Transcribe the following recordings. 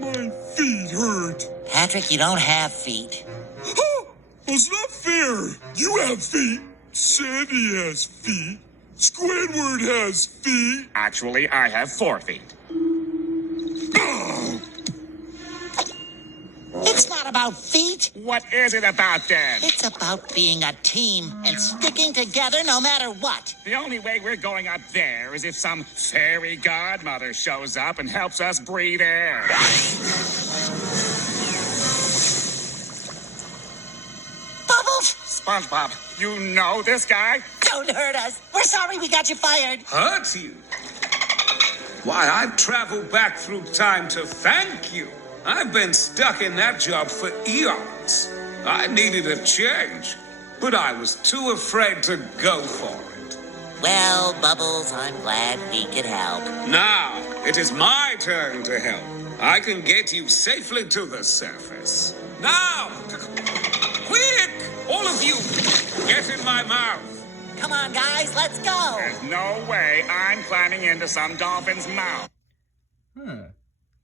My feet hurt. Patrick, you don't have feet. Huh? It's not fair. You have feet. Sandy has feet. Squidward has feet. Actually, I have 4 feet. Ah! It's not about feet. What is it about then? It's about being a team and sticking together no matter what. The only way we're going up there is if some fairy godmother shows up and helps us breathe air. Bubbles, SpongeBob, you know this guy? don't hurt us. We're sorry we got you fired. Hurt you? Why, I've traveled back through time to thank you. I've been stuck in that job for eons. I needed a change, but I was too afraid to go for it. Well, Bubbles, I'm glad we could help. Now, it is my turn to help. I can get you safely to the surface. Now! Quick! All of you! Get in my mouth! Come on, guys, let's go. There's no way I'm climbing into some dolphin's mouth.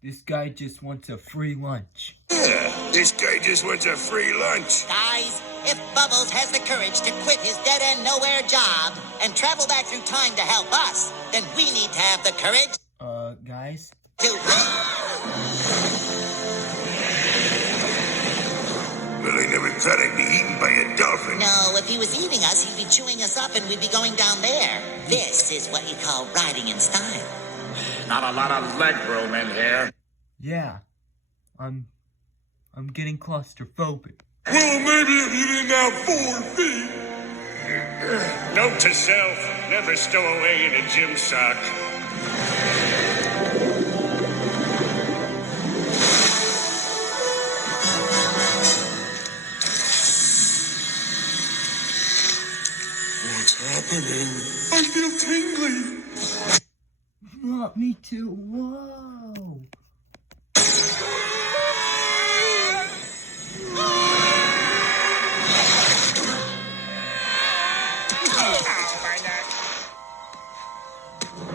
This guy just wants a free lunch. This guy just wants a free lunch. Guys, if Bubbles has the courage to quit his dead-end nowhere job and travel back through time to help us, then we need to have the courage Guys? to... Well, I never thought I'd be eaten by a dolphin. No, if he was eating us, he'd be chewing us up and we'd be going down there. This is what you call riding in style. Not a lot of leg room in here. Yeah. I'm getting claustrophobic. Well, maybe if you didn't have 4 feet. Note to self, never stow away in a gym sock. What's happening? I feel tingly. Not me too. Whoa.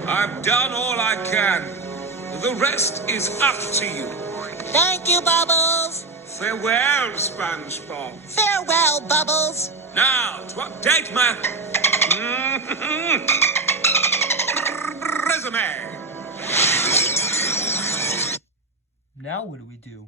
I've done all I can. The rest is up to you. Thank you, Bubbles. Farewell, SpongeBob. Farewell, Bubbles. Now, to update my resume. Now what do we do?